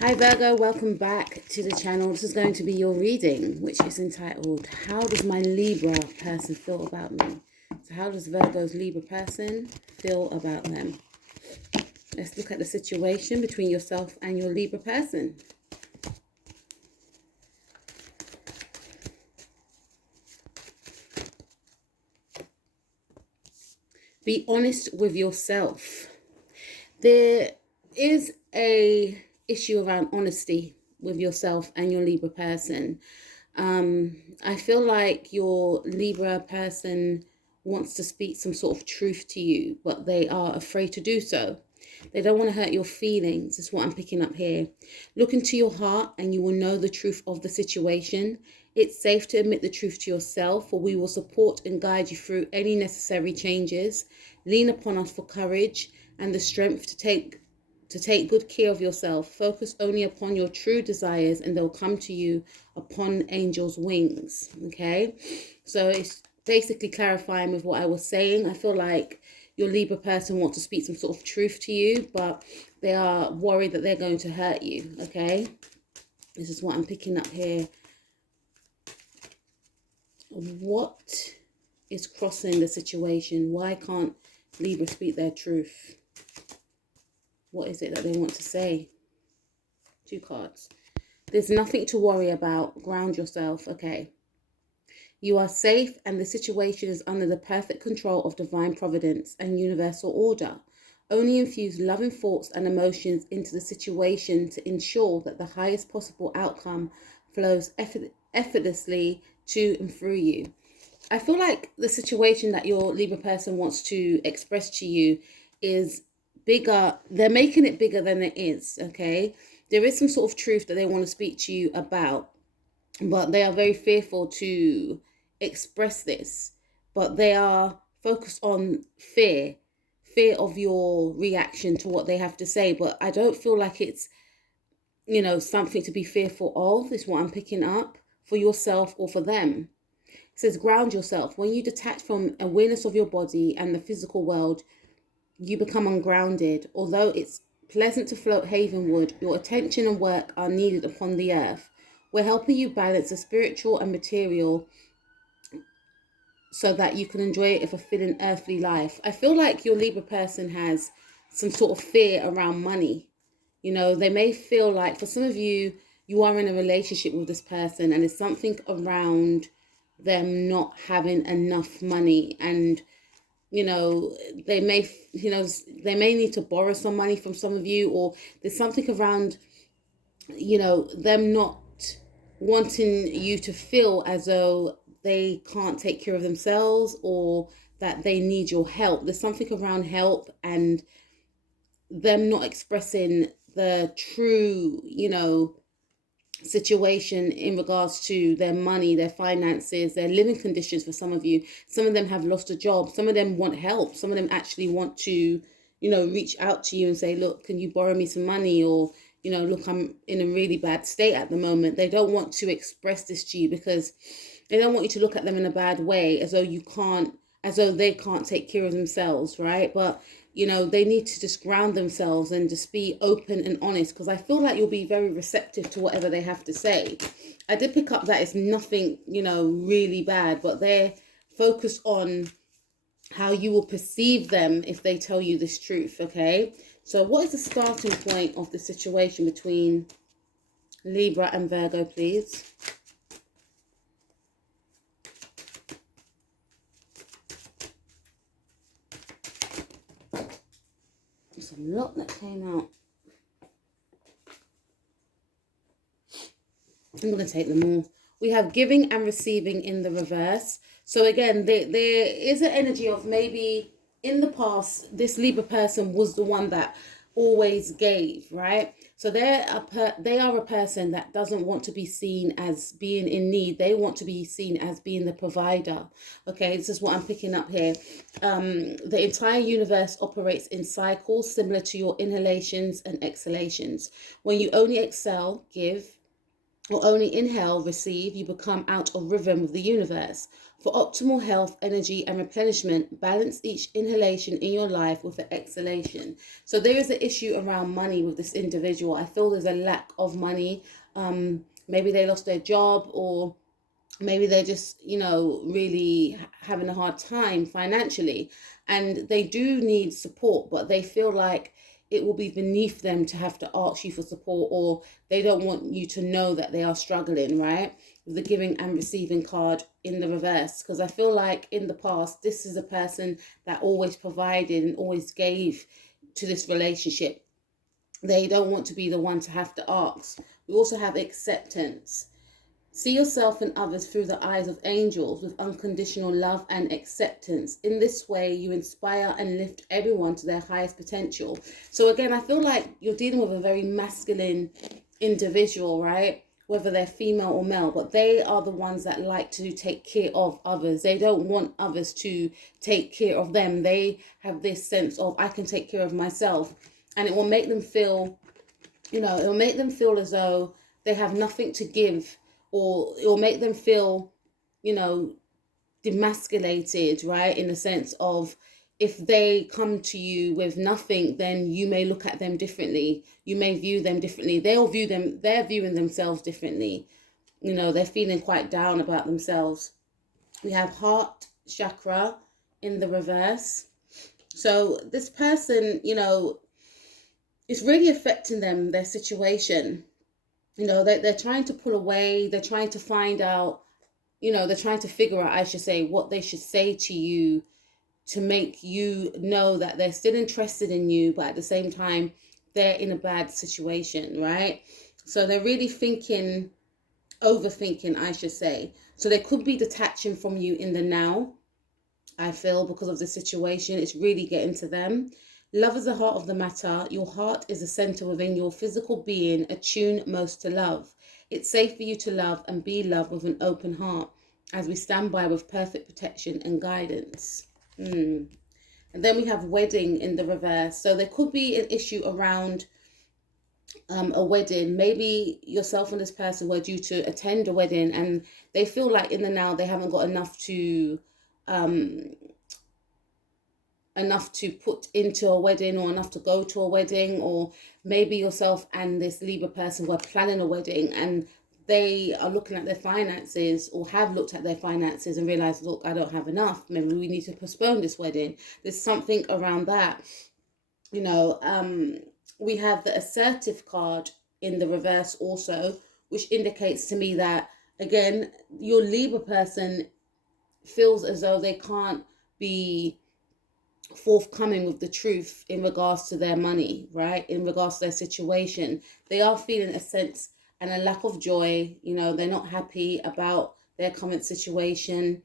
Hi Virgo, welcome back to the channel. This is going to be your reading, which is entitled, How Does My Libra Person Feel About Me? So how does Virgo's Libra person feel about them? Let's look at the situation between yourself and your Libra person. Be honest with yourself. There is a issue around honesty with yourself and your Libra person. I feel like your Libra person wants to speak some sort of truth to you, but they are afraid to do so. They don't want to hurt your feelings. Is what I'm picking up here. Look into your heart and you will know the truth of the situation. It's safe to admit the truth to yourself, for we will support and guide you through any necessary changes. Lean upon us for courage and the strength to take good care of yourself. Focus only upon your true desires and they'll come to you upon angels' wings. Okay, so it's basically clarifying with what I was saying. I feel like your Libra person wants to speak some sort of truth to you, but they are worried that they're going to hurt you. Okay, this is what I'm picking up here. What is crossing the situation? Why can't Libra speak their truth? What is it that they want to say? Two cards. There's nothing to worry about. Ground yourself. Okay. You are safe and the situation is under the perfect control of divine providence and universal order. Only infuse loving thoughts and emotions into the situation to ensure that the highest possible outcome flows effortlessly to and through you. I feel like the situation that your Libra person wants to express to you is bigger. They're making it bigger than it is, okay? There is some sort of truth that they want to speak to you about, but they are very fearful to express this. But they are focused on fear of your reaction to what they have to say. But I don't feel like it's, something to be fearful of, is what I'm picking up, for yourself or for them. It says ground yourself. When you detach from awareness of your body and the physical world, you become ungrounded. Although it's pleasant to float havenward, your attention and work are needed upon the earth. We're helping you balance the spiritual and material so that you can enjoy a fulfilling earthly life. I feel like your Libra person has some sort of fear around money. They may feel like, for some of you, you are in a relationship with this person and it's something around them not having enough money, and they may need to borrow some money from some of you, or there's something around them not wanting you to feel as though they can't take care of themselves, or that they need your help. There's something around help and them not expressing the true situation in regards to their money, their finances, their living conditions. For some of you, some of them have lost a job, some of them want help, some of them actually want to reach out to you and say, look, can you borrow me some money? Or look, I'm in a really bad state at the moment. They don't want to express this to you because they don't want you to look at them in a bad way, as though they can't take care of themselves, right? But they need to just ground themselves and just be open and honest, because I feel like you'll be very receptive to whatever they have to say. I did pick up that it's nothing, really bad, but they're focused on how you will perceive them if they tell you this truth, okay? So what is the starting point of the situation between Libra and Virgo, please? There's a lot that came out. I'm going to take them all. We have giving and receiving in the reverse. So again, there is an energy of maybe in the past, this Libra person was the one that always gave, right? So they are a person that doesn't want to be seen as being in need. They want to be seen as being the provider. Okay, this is what I'm picking up here. The entire universe operates in cycles similar to your inhalations and exhalations. When you only exhale, give, or only inhale, receive, you become out of rhythm with the universe. For optimal health, energy, and replenishment, balance each inhalation in your life with the exhalation. So there is an issue around money with this individual. I feel there's a lack of money. Maybe they lost their job, or maybe they're just, really having a hard time financially. And they do need support, but they feel like it will be beneath them to have to ask you for support, or they don't want you to know that they are struggling, right? The giving and receiving card in the reverse, because I feel like in the past, this is a person that always provided and always gave to this relationship. They don't want to be the one to have to ask. We also have acceptance. See yourself and others through the eyes of angels with unconditional love and acceptance. In this way, you inspire and lift everyone to their highest potential. So again, I feel like you're dealing with a very masculine individual, right? Whether they're female or male, but they are the ones that like to take care of others. They don't want others to take care of them. They have this sense of, I can take care of myself. And it will make them feel, it will make them feel as though they have nothing to give, or it will make them feel, demasculated, right? In the sense of, if they come to you with nothing, then you may look at them differently. You may view them differently. They're viewing themselves differently. They're feeling quite down about themselves. We have heart chakra in the reverse. So this person, it's really affecting them, their situation. They're trying to pull away. They're trying to find out, they're trying to figure out, I should say, what they should say to you to make you know that they're still interested in you, but at the same time, they're in a bad situation, right? So they're really overthinking, I should say. So they could be detaching from you in the now, I feel, because of the situation. It's really getting to them. Love is the heart of the matter. Your heart is the center within your physical being, attuned most to love. It's safe for you to love and be loved with an open heart, as we stand by with perfect protection and guidance. And then we have wedding in the reverse. So there could be an issue around a wedding.Maybe yourself and this person were due to attend a wedding, and they feel like in the now they haven't got enough to put into a wedding, or enough to go to a wedding. Or maybe yourself and this Libra person were planning a wedding, and they are looking at their finances, or have looked at their finances and realized, look, I don't have enough. Maybe we need to postpone this wedding. There's something around that. We have the assertive card in the reverse also, which indicates to me that, again, your Libra person feels as though they can't be forthcoming with the truth in regards to their money, right? In regards to their situation. They are feeling a sense and a lack of joy. They're not happy about their current situation.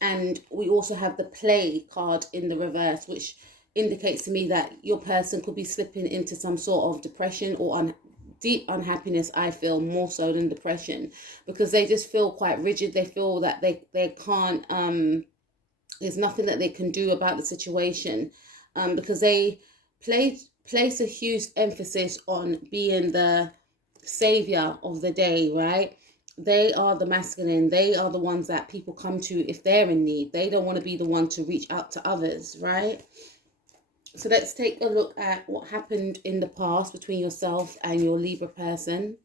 And we also have the play card in the reverse, which indicates to me that your person could be slipping into some sort of depression or deep unhappiness, I feel, more so than depression, because they just feel quite rigid. They feel that they can't, there's nothing that they can do about the situation, because they place a huge emphasis on being the savior of the day, right? They are the masculine. They are the ones that people come to if they're in need. They don't want to be the one to reach out to others, right? So let's take a look at what happened in the past between yourself and your Libra person.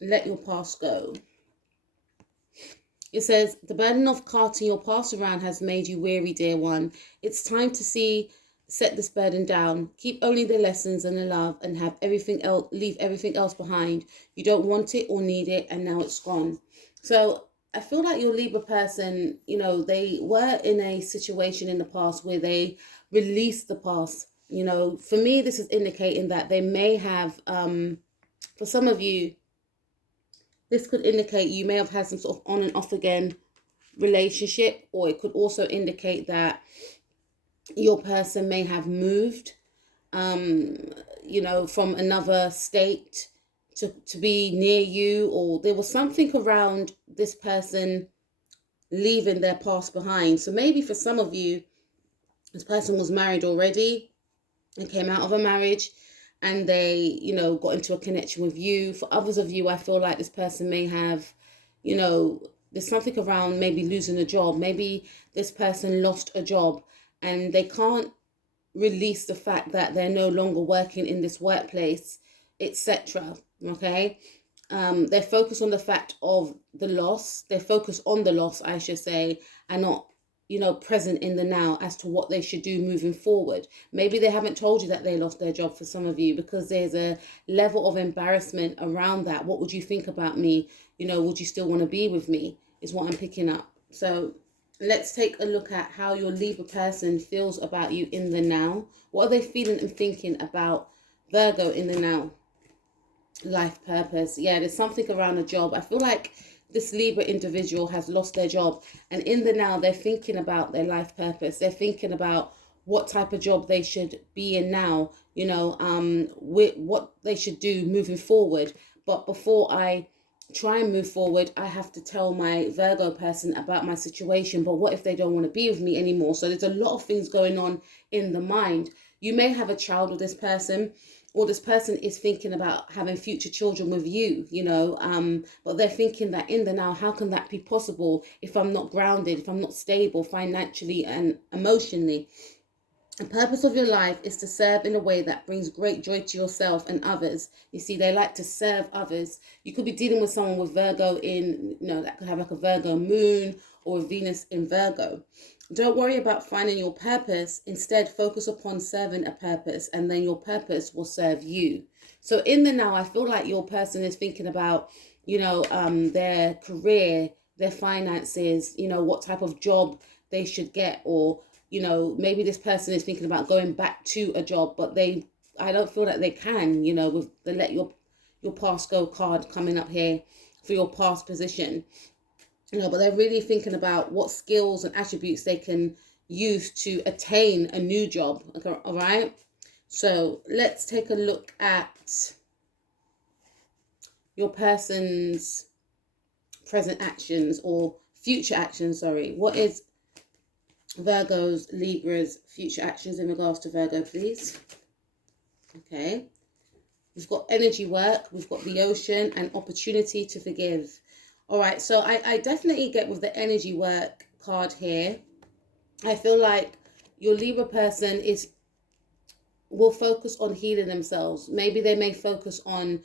Let your past go. It says, the burden of carting your past around has made you weary, dear one. It's time to set this burden down. Keep only the lessons and the love, and have everything else, leave everything else behind. You don't want it or need it, and now it's gone. So I feel like your Libra person, they were in a situation in the past where they released the past. For me, this is indicating that they may have, for some of you, this could indicate you may have had some sort of on and off again relationship, or it could also indicate that your person may have moved, from another state to be near you, or there was something around this person leaving their past behind. So maybe for some of you, this person was married already and came out of a marriage, and they, you know, got into a connection with you. For others of you, I feel like this person may have, you know, there's something around maybe losing a job. Maybe this person lost a job and they can't release the fact that they're no longer working in this workplace, etc. Okay. They're focused on the fact of the loss. They're focused on the loss, I should say, and not, you know, present in the now as to what they should do moving forward. Maybe they haven't told you that they lost their job for some of you, because there's a level of embarrassment around that. What would you think about me? You know, would you still want to be with me? Is what I'm picking up. So let's take a look at how your Libra person feels about you in the now. What are they feeling and thinking about Virgo in the now? Life purpose. Yeah, there's something around a job. I feel like this Libra individual has lost their job, and in the now they're thinking about their life purpose. They're thinking about what type of job they should be in now, you know, what they should do moving forward. But before I try and move forward, I have to tell my Virgo person about my situation. But what if they don't want to be with me anymore? So there's a lot of things going on in the mind. You may have a child with this person, or this person is thinking about having future children with you, you know, but they're thinking that in the now, how can that be possible if I'm not grounded, if I'm not stable financially and emotionally? The purpose of your life is to serve in a way that brings great joy to yourself and others. You see, they like to serve others. You could be dealing with someone with Virgo in, you know, that could have like a Virgo moon or a Venus in Virgo. Don't worry about finding your purpose. Instead, focus upon serving a purpose, and then your purpose will serve you. So in the now, I feel like your person is thinking about, you know, their career, their finances, you know, what type of job they should get, or, you know, maybe this person is thinking about going back to a job, but I don't feel that they can, you know, with the let your past go card coming up here for your past position. You know, but they're really thinking about what skills and attributes they can use to attain a new job. Okay, all right. So let's take a look at your person's present actions or future actions. Sorry. What is Virgo's, Libra's future actions in regards to Virgo, please? Okay. We've got energy work. We've got the ocean and opportunity to forgive. All right, so I definitely get with the energy work card here. I feel like your Libra person will focus on healing themselves. Maybe they may focus on,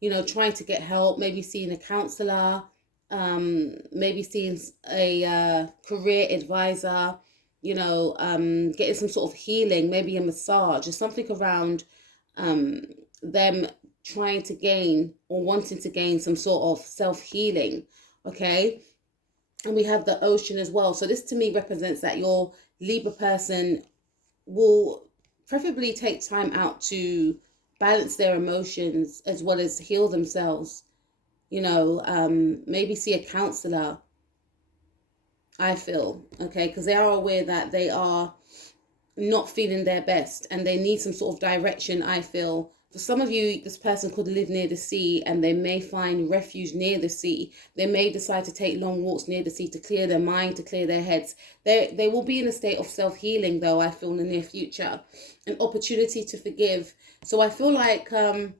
you know, trying to get help, maybe seeing a counselor, maybe seeing a career advisor, you know, getting some sort of healing, maybe a massage or something around them trying to gain or wanting to gain some sort of self-healing. Okay. And we have the ocean as well. So this to me represents that your Libra person will preferably take time out to balance their emotions as well as heal themselves. You know, maybe see a counselor, I feel, okay, because they are aware that they are not feeling their best and they need some sort of direction, I feel. For some of you, this person could live near the sea and they may find refuge near the sea. They may decide to take long walks near the sea to clear their mind, to clear their heads. They will be in a state of self-healing, though, I feel, in the near future. An opportunity to forgive. So I feel like in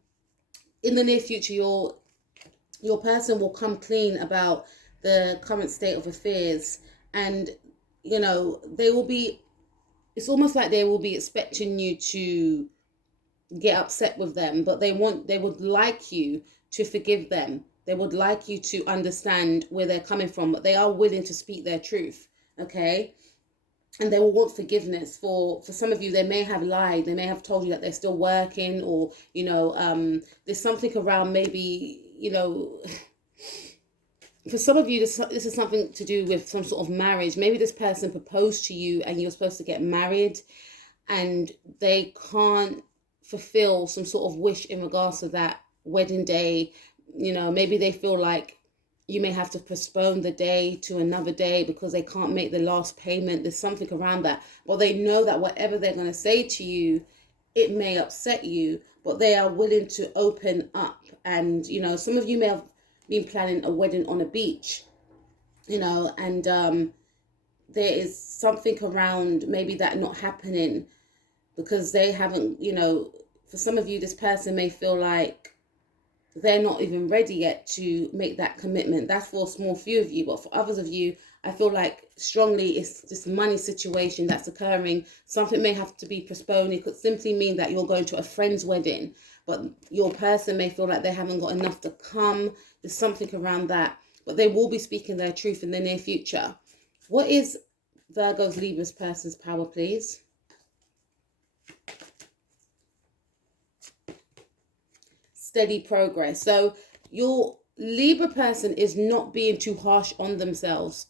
the near future, your person will come clean about the current state of affairs. And, you know, they will be, it's almost like they will be expecting you to get upset with them, but they would like you to forgive them. They would like you to understand where they're coming from, but they are willing to speak their truth. Okay. And they will want forgiveness. For some of you, they may have lied. They may have told you that they're still working, or, you know, there's something around maybe, you know, for some of you, this is something to do with some sort of marriage. Maybe this person proposed to you and you're supposed to get married and they can't fulfill some sort of wish in regards to that wedding day. You know, maybe they feel like you may have to postpone the day to another day because they can't make the last payment. There's something around that. But they know that whatever they're going to say to you, it may upset you, but they are willing to open up. And, you know, some of you may have been planning a wedding on a beach, you know, and there is something around maybe that not happening because they haven't, you know, for some of you, this person may feel like they're not even ready yet to make that commitment. That's for a small few of you, but for others of you, I feel like strongly it's this money situation that's occurring. Something may have to be postponed. It could simply mean that you're going to a friend's wedding, but your person may feel like they haven't got enough to come. There's something around that, but they will be speaking their truth in the near future. What is Virgo's Libra's person's power, please? Steady progress. So your Libra person is not being too harsh on themselves.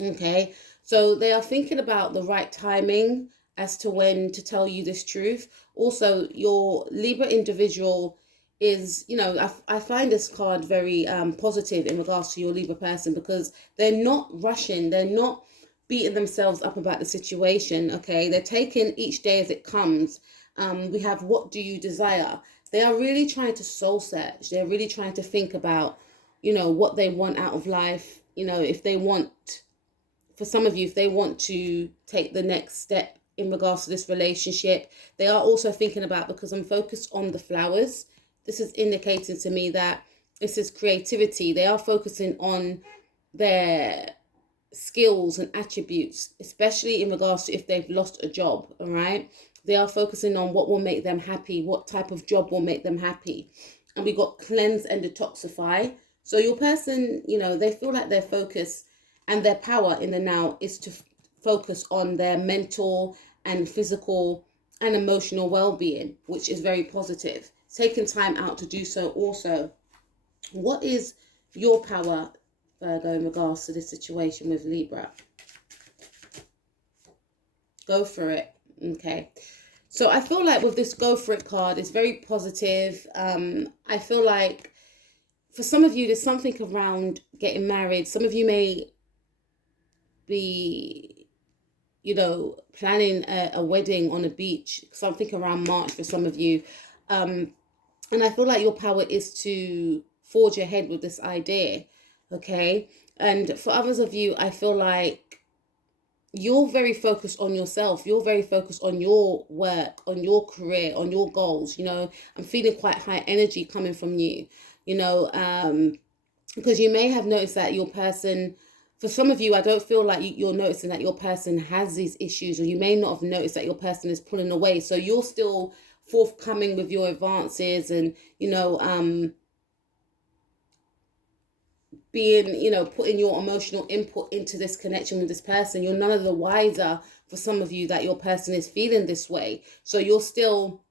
Okay, so they are thinking about the right timing as to when to tell you this truth. Also, your Libra individual is, you know, I find this card very positive in regards to your Libra person, because they're not rushing, they're not beating themselves up about the situation. Okay, they're taking each day as it comes. We have what do you desire? They are really trying to soul search. They're really trying to think about, you know, what they want out of life. You know, if they want, for some of you, if they want to take the next step in regards to this relationship. They are also thinking about, because I'm focused on the flowers, this is indicating to me that this is creativity. They are focusing on their skills and attributes, especially in regards to if they've lost a job. All right, they are focusing on what will make them happy, what type of job will make them happy. And we got cleanse and detoxify. So your person, you know, they feel like their focus and their power in the now is to focus on their mental and physical and emotional well-being, which is very positive. Taking time out to do so also. What is your power, Virgo, in regards to this situation with Libra? Go for it. Okay. So I feel like with this go for it card, it's very positive. I feel like for some of you, there's something around getting married. Some of you may be, you know, planning a wedding on a beach, something around March for some of you. And I feel like your power is to forge ahead with this idea. Okay. And for others of you, I feel like you're very focused on yourself. You're very focused on your work, on your career, on your goals. You know, I'm feeling quite high energy coming from you, you know, because you may have noticed that your person, for some of you, I don't feel like you're noticing that your person has these issues, or you may not have noticed that your person is pulling away. So you're still forthcoming with your advances and, you know, being, you know, putting your emotional input into this connection with this person. You're none of the wiser for some of you that your person is feeling this way. So you're still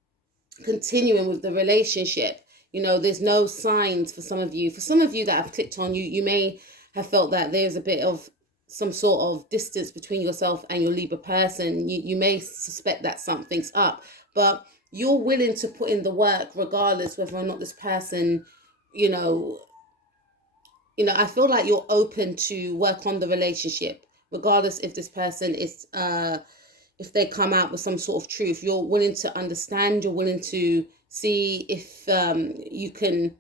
continuing with the relationship. You know, there's no signs for some of you. For some of you that have clicked on you, you may have felt that there's a bit of some sort of distance between yourself and your Libra person. You may suspect that something's up, but you're willing to put in the work regardless whether or not this person, you know, I feel like you're open to work on the relationship, regardless if this person is, if they come out with some sort of truth. You're willing to understand, you're willing to see if you can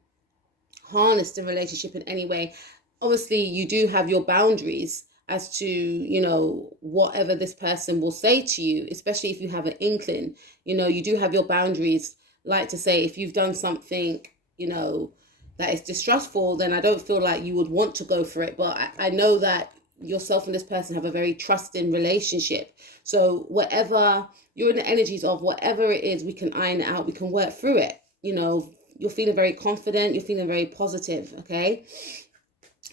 harness the relationship in any way. Obviously, you do have your boundaries as to, you know, whatever this person will say to you, especially if you have an inkling. You know, you do have your boundaries. Like to say, if you've done something, you know, that is distrustful, then I don't feel like you would want to go for it. But I know that yourself and this person have a very trusting relationship. So whatever you're in the energies of, whatever it is, we can iron it out. We can work through it. You know, you're feeling very confident. You're feeling very positive. Okay.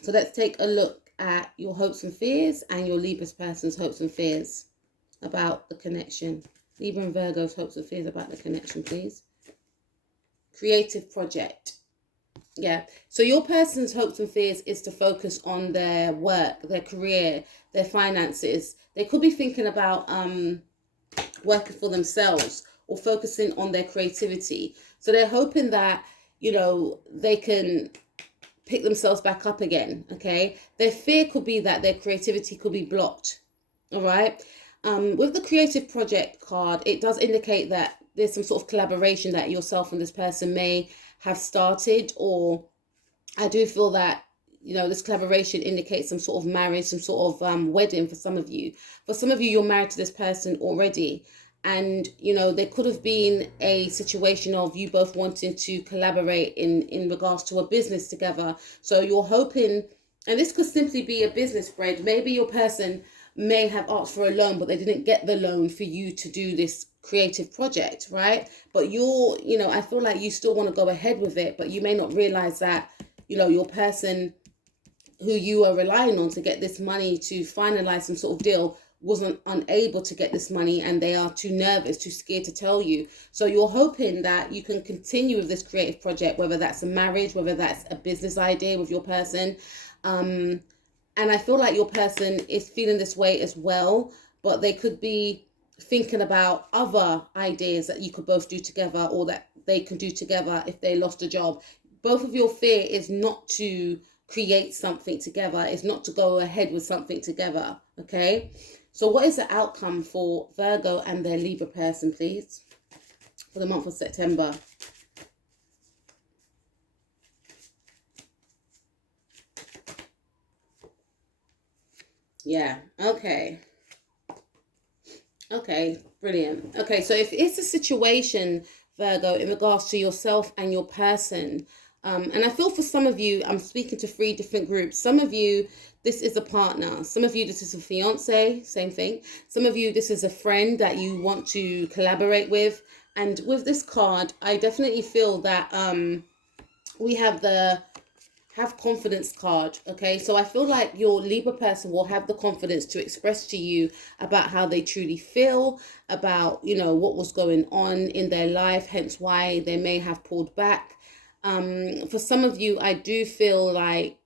So let's take a look at your hopes and fears and your Libra's person's hopes and fears about the connection. Libra and Virgo's hopes and fears about the connection, please. Creative project. Yeah, so your person's hopes and fears is to focus on their work, their career, their finances. They could be thinking about working for themselves or focusing on their creativity. So they're hoping that, you know, they can pick themselves back up again, okay? Their fear could be that their creativity could be blocked, all right? With the creative project card, it does indicate that there's some sort of collaboration that yourself and this person may have started, or I do feel that, you know, this collaboration indicates some sort of marriage, some sort of wedding for some of you. For some of you, you're married to this person already, And, you know, there could have been a situation of you both wanting to collaborate in regards to a business together. So you're hoping, and this could simply be a business spread. Maybe your person may have asked for a loan, but they didn't get the loan for you to do this creative project, right? But you're, you know, I feel like you still want to go ahead with it, but you may not realize that, you know, your person who you are relying on to get this money to finalize some sort of deal wasn't unable to get this money, and they are too nervous, too scared to tell you. So you're hoping that you can continue with this creative project, whether that's a marriage, whether that's a business idea with your person. And I feel like your person is feeling this way as well, but they could be thinking about other ideas that you could both do together, or that they can do together if they lost a job. Both of your fear is not to create something together, is not to go ahead with something together, okay? So what is the outcome for Virgo and their Libra person, please, for the month of September? Yeah, okay. Okay, brilliant. Okay, so if it's a situation, Virgo, in regards to yourself and your person, and I feel for some of you, I'm speaking to 3 different groups. Some of you, this is a partner. Some of you, this is a fiance, same thing. Some of you, this is a friend that you want to collaborate with. And with this card, I definitely feel that we have the have confidence card. Okay, so I feel like your Libra person will have the confidence to express to you about how they truly feel about, you know, what was going on in their life, hence why they may have pulled back. For some of you, I do feel like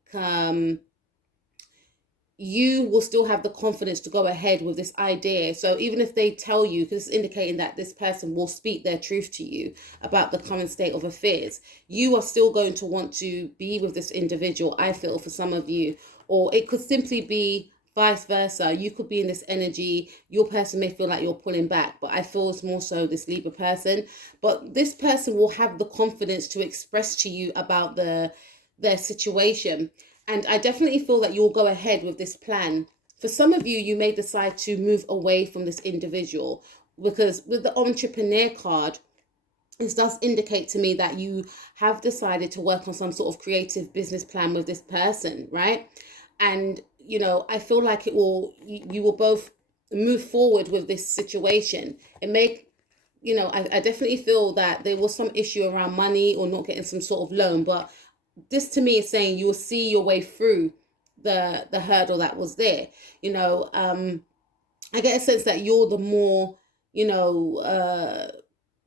you will still have the confidence to go ahead with this idea. So even if they tell you, because it's indicating that this person will speak their truth to you about the current state of affairs, you are still going to want to be with this individual, I feel, for some of you. Or it could simply be vice versa. You could be in this energy, your person may feel like you're pulling back, but I feel it's more so this Libra person. But this person will have the confidence to express to you about their situation. And I definitely feel that you'll go ahead with this plan. For some of you, you may decide to move away from this individual, because with the entrepreneur card, this does indicate to me that you have decided to work on some sort of creative business plan with this person, right? And, you know, I feel like you will both move forward with this situation. It may, you know, I definitely feel that there was some issue around money or not getting some sort of loan, but this to me is saying you will see your way through the hurdle that was there. You know, I get a sense that you're the more, you know,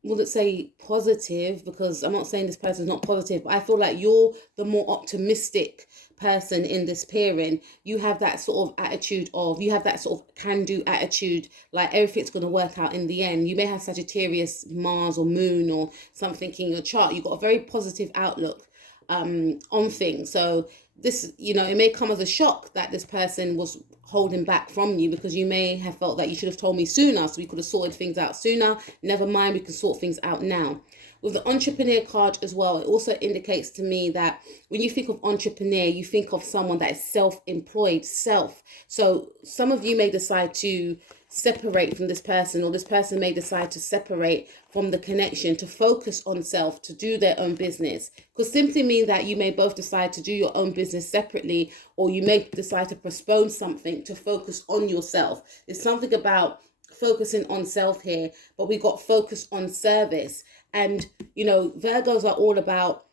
wouldn't say positive, because I'm not saying this person's not positive, but I feel like you're the more optimistic person in this pairing. You have that sort of attitude of, you have that sort of can-do attitude, like everything's going to work out in the end. You may have Sagittarius, Mars or Moon or something in your chart. You've got a very positive outlook on things. So this, you know, it may come as a shock that this person was holding back from you, because you may have felt that you should have told me sooner, so we could have sorted things out sooner. Never mind, we can sort things out now. With the entrepreneur card as well, it also indicates to me that when you think of entrepreneur, you think of someone that is self-employed, So some of you may decide to separate from this person, or this person may decide to separate from the connection to focus on self, to do their own business. Could simply mean that you may both decide to do your own business separately, or you may decide to postpone something to focus on yourself. There's something about focusing on self here, but we got focus on service. And, you know, Virgos are all about,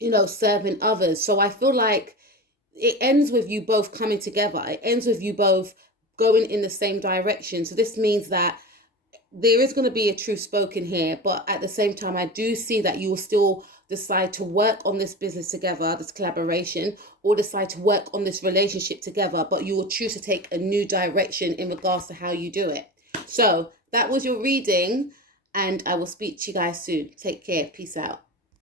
you know, serving others. So I feel like it ends with you both coming together. It ends with you both going in the same direction. So this means that there is going to be a truth spoken here, but at the same time, I do see that you will still decide to work on this business together, this collaboration, or decide to work on this relationship together, but you will choose to take a new direction in regards to how you do it. So that was your reading, and I will speak to you guys soon. Take care. Peace out.